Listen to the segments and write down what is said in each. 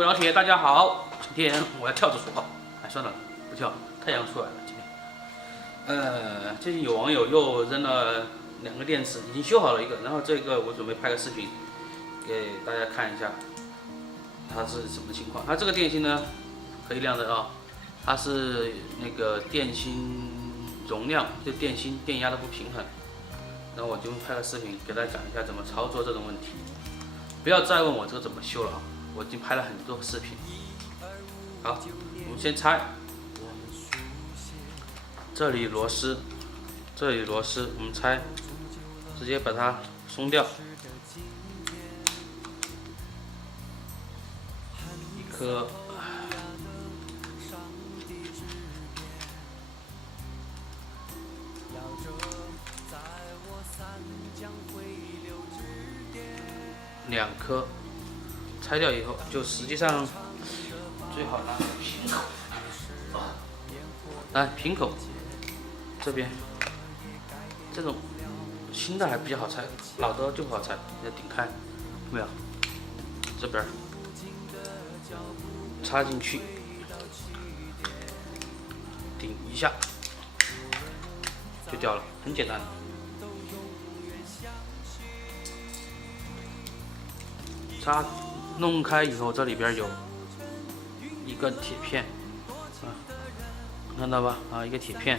位老铁，大家好！今天我要跳着说话，哎，算了，不跳，太阳出来了。今天，最近有网友又扔了2个电池，已经修好了一个，然后这个我准备拍个视频给大家看一下，它是什么情况。它这个电芯呢，可以亮的啊，它是那个电芯容量就电芯电压的不平衡。然后我就拍个视频给大家讲一下怎么操作这种问题。不要再问我这个怎么修了啊！我已经拍了很多视频。好，我们先拆。这里螺丝，这里螺丝，我们拆，直接把它松掉。一颗。2颗，拆掉以后，就实际上最好拿平口，来平口这边，这种新的还比较好拆，老的就不好拆，要顶开，有没有？这边插进去，顶一下就掉了，很简单。插弄开以后，这里边有一个铁片，看到吧？啊，一个铁片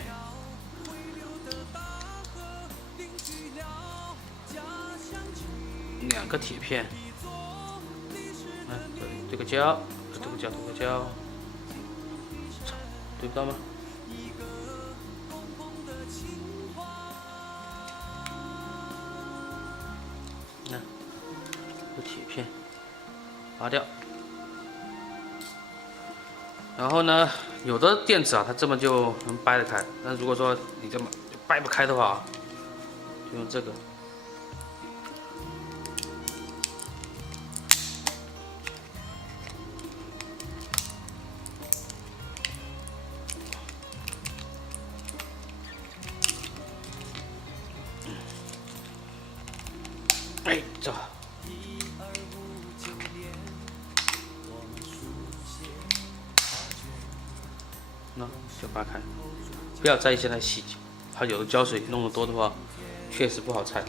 ，2个铁片，对个焦，对个焦，对不到吗？这铁片拔掉，然后呢，有的电池啊，它这么就能掰得开，但如果说你这么掰不开的话，就用这个。哎，这。那就扒开，不要在意现在细节，它有的胶水弄得多的话，确实不好拆。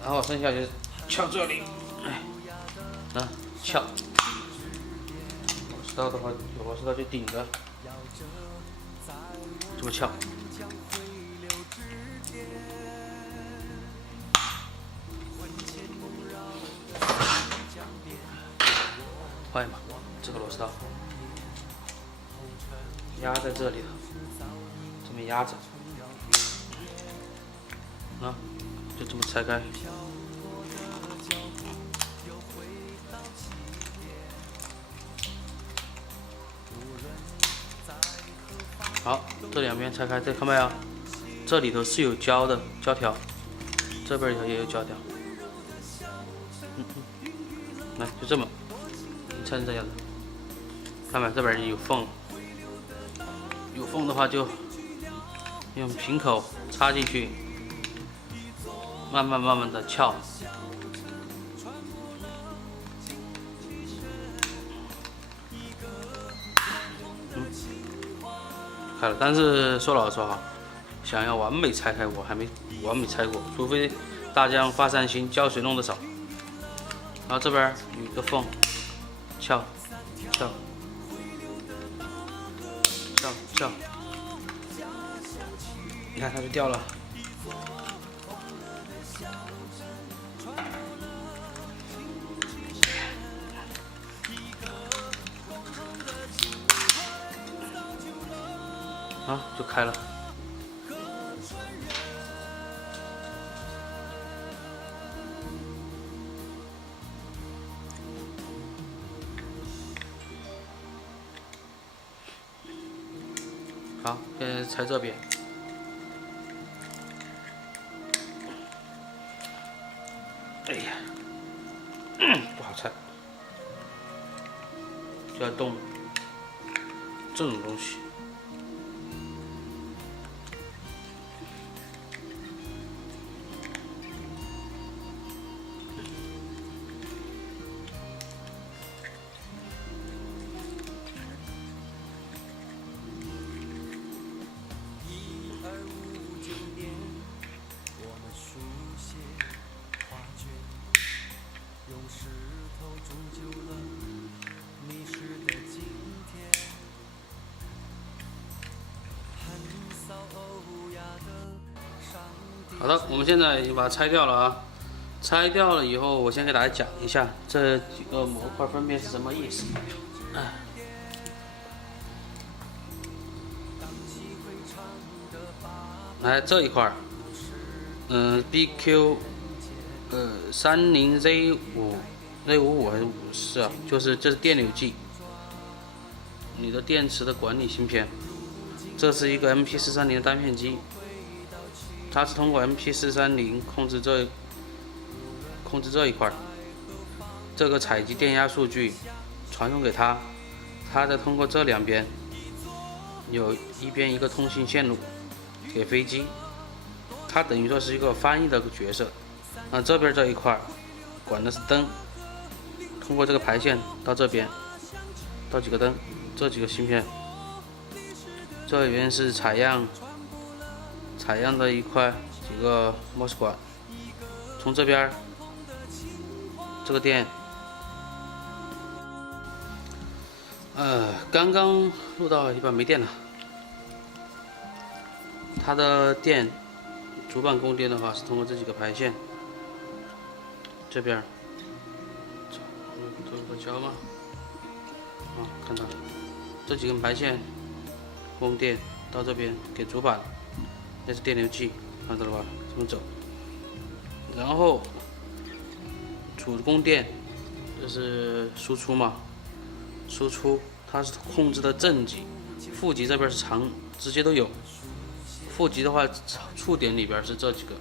然后剩下就是撬这里，哎，撬。螺丝刀的话，有螺丝刀就顶着，这么撬。坏嘛，这个螺丝刀。压在这里头，这么压着，就这么拆开。好，这2边拆开，这看没有？这里头是有胶的，胶条，这边里头也有胶条。来，就这么，拆成这样子，看没？这边有缝。有缝的话就用平口插进去，慢慢的撬。开了，但是说老实话，想要完美拆开，我还没完美拆过，除非大疆发散芯胶水弄得少。然后这边有一个缝，撬。你看它就掉了。就开了。好，现在拆这边。哎呀，不好拆，就要动这种东西。好的，我们现在已经把它拆掉了啊。拆掉了以后，我先给大家讲一下这几个模块分别是什么意思。来这一块，BQ30Z55还是54啊？就是这是电流计，你的电池的管理芯片。这是一个 MP430的单片机，它是通过 MP430控制这一块，这个采集电压数据传送给它，它再通过这两边有一边一个通信线路给飞机，它等于说是一个翻译的角色。那这边这一块管的是灯，通过这个排线到这边，到几个灯，这几个芯片。这里边是采样的一块几个 MOS 管，从这边这个电，刚刚录到一半没电了。它的电主板供电的话是通过这几个排线，这边这个胶吗？看到了，这几根排线供电到这边给主板，那是电流计，看到了吧？这么走，然后主供电这是输出嘛，输出它是控制的正极、负极，这边是长直接都有。负极的话，触点里边是这几个，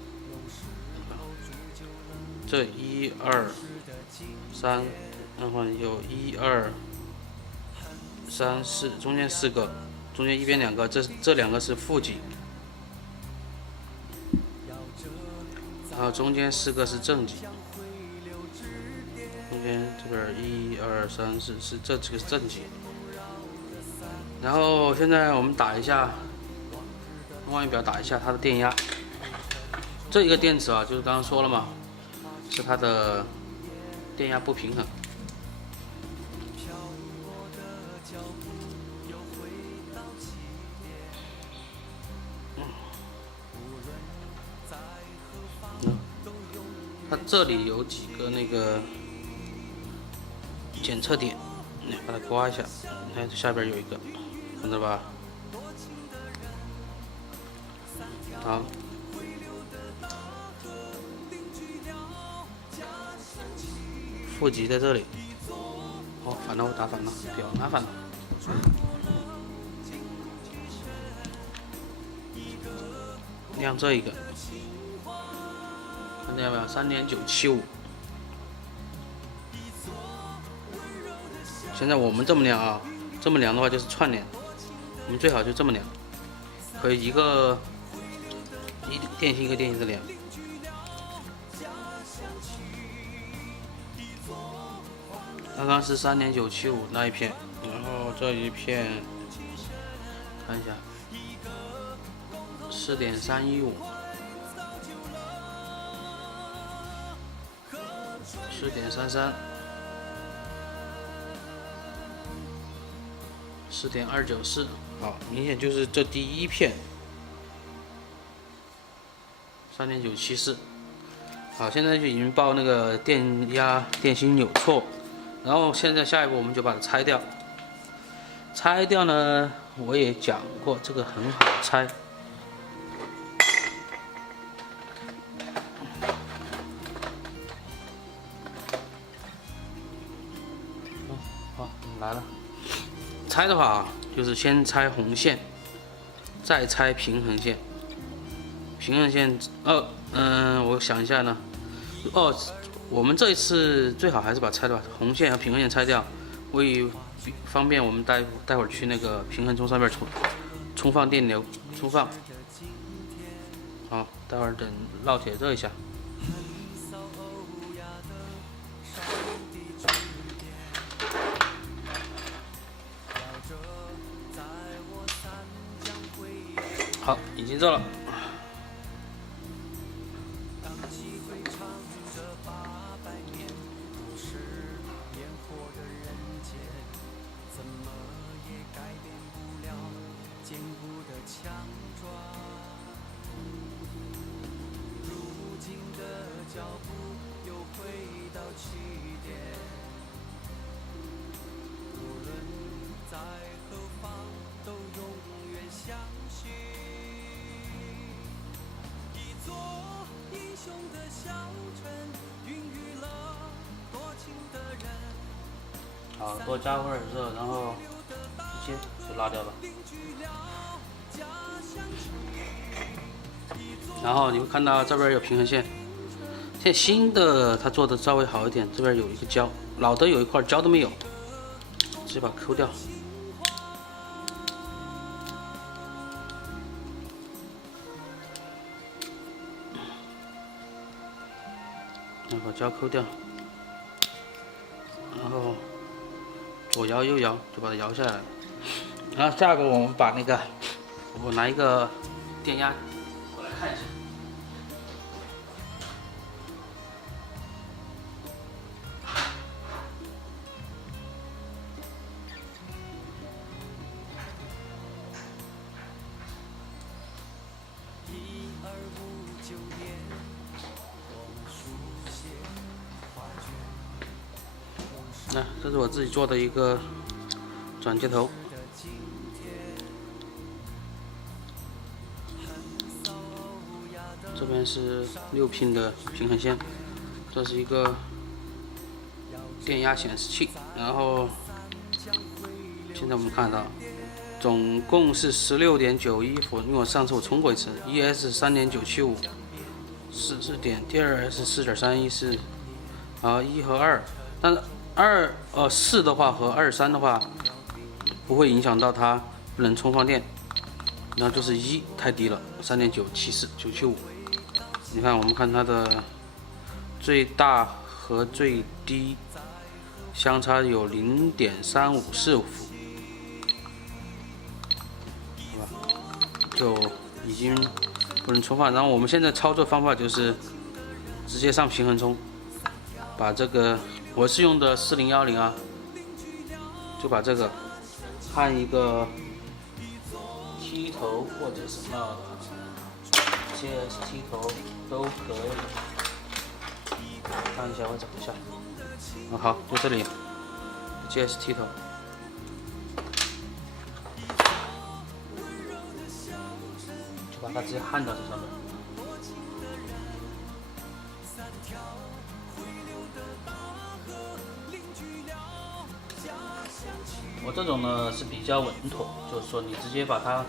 这1、2、3，然后有1、2、3、4，中间4个。中间一边2个，这2个是负极，然后中间4个是正极，中间这边1、2、3、4是这几个是正极。然后现在我们打一下望远表，打一下它的电压。这一个电池啊，就是刚刚说了嘛，是它的电压不平衡。它这里有几个那个检测点，把它刮一下，看下边有一个，看到吧？好，负极在这里。哦，反了，我打反了，表拿反了。亮这一个。看见没有？3.975。现在我们这么量啊，这么量的话就是串联，我们最好就这么量，可以一电芯一个电芯的量。刚刚是3.975那一片，然后这一片看一下4.315。4.33、4.294，好，明显就是这第一片3.974。好，现在就已经报那个电压电芯有错，然后现在下一步我们就把它拆掉。拆掉呢，我也讲过，这个很好拆。来了，拆的话啊，就是先拆红线，再拆平衡线。平衡线，我想一下呢，我们这一次最好还是把拆的红线和平衡线拆掉，为方便我们待会儿去那个平衡钟上面充放电流，充放。好，待会儿等烙铁热一下。好，已经热了。好，多加会儿热，然后直接就拉掉了。然后你会看到这边有平衡线，现在新的它做的稍微好一点，这边有一个胶，老的有一块胶都没有，直接把它抠掉。把胶抠掉，然后左摇右摇就把它摇下来了。然后下一个我们把那个，我拿一个电压过来看一下。这是我自己做的一个转接头，这边是6pin的平衡线，这是一个电压显示器，然后现在我们看到总共是16.91伏，因为我上次我充过一次，1S 3.975，14点，第2 S 4.314，啊1和2，但是4的话和23的话不会影响到它不能充放电，然后就是1太低了，3.974，975。你看，我们看它的最大和最低相差有0.354伏，好吧，就已经不能充放。然后我们现在操作方法就是直接上平衡充，把这个我是用的4010啊，就把这个焊一个梯头或者什么 GS 梯头都可以，看一下我找一下。好，就这里 GS 梯头，就把它直接焊到这上面。我这种呢是比较稳妥，就是说你直接把它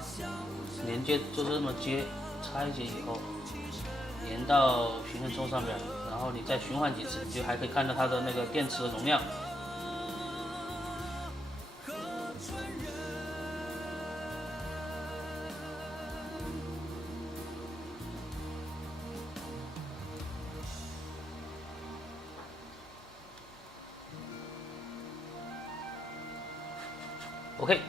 连接，就是这么接，拆解以后连到平衡充上面，然后你再循环几次，你就还可以看到它的那个电池的容量。OK，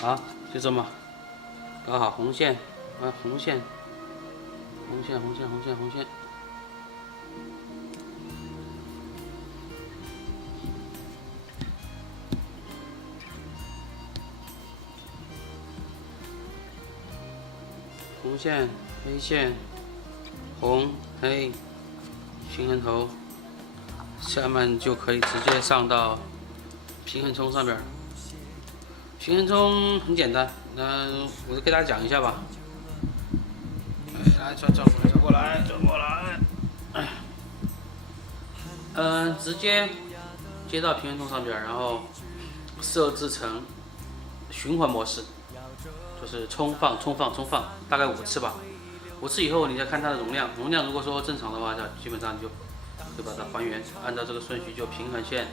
好，就这么搞好红线，红线，红线，红线，红线，红线。红线，黑线，红黑，平衡头。下面就可以直接上到平衡充上边。平衡充很简单，我就给大家讲一下吧。来，转过来。直接接到平衡充上边，然后设置成循环模式，就是充放，大概5次吧。5次以后，你再看它的容量，如果说正常的话，基本上就把它还原，按照这个顺序就平衡线、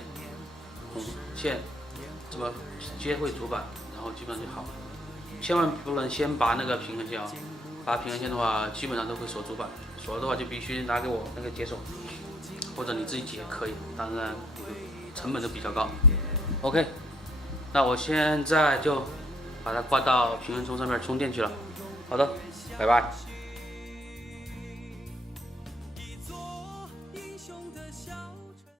红线这么接回主板，然后基本上就好了。千万不能先拔那个平衡线啊！拔平衡线的话，基本上都会锁主板，锁的话就必须拿给我那个解锁，或者你自己解也可以，当然成本都比较高。OK， 那我现在就把它挂到平衡充上面充电去了。好的，拜拜。